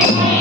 Thank yeah. you.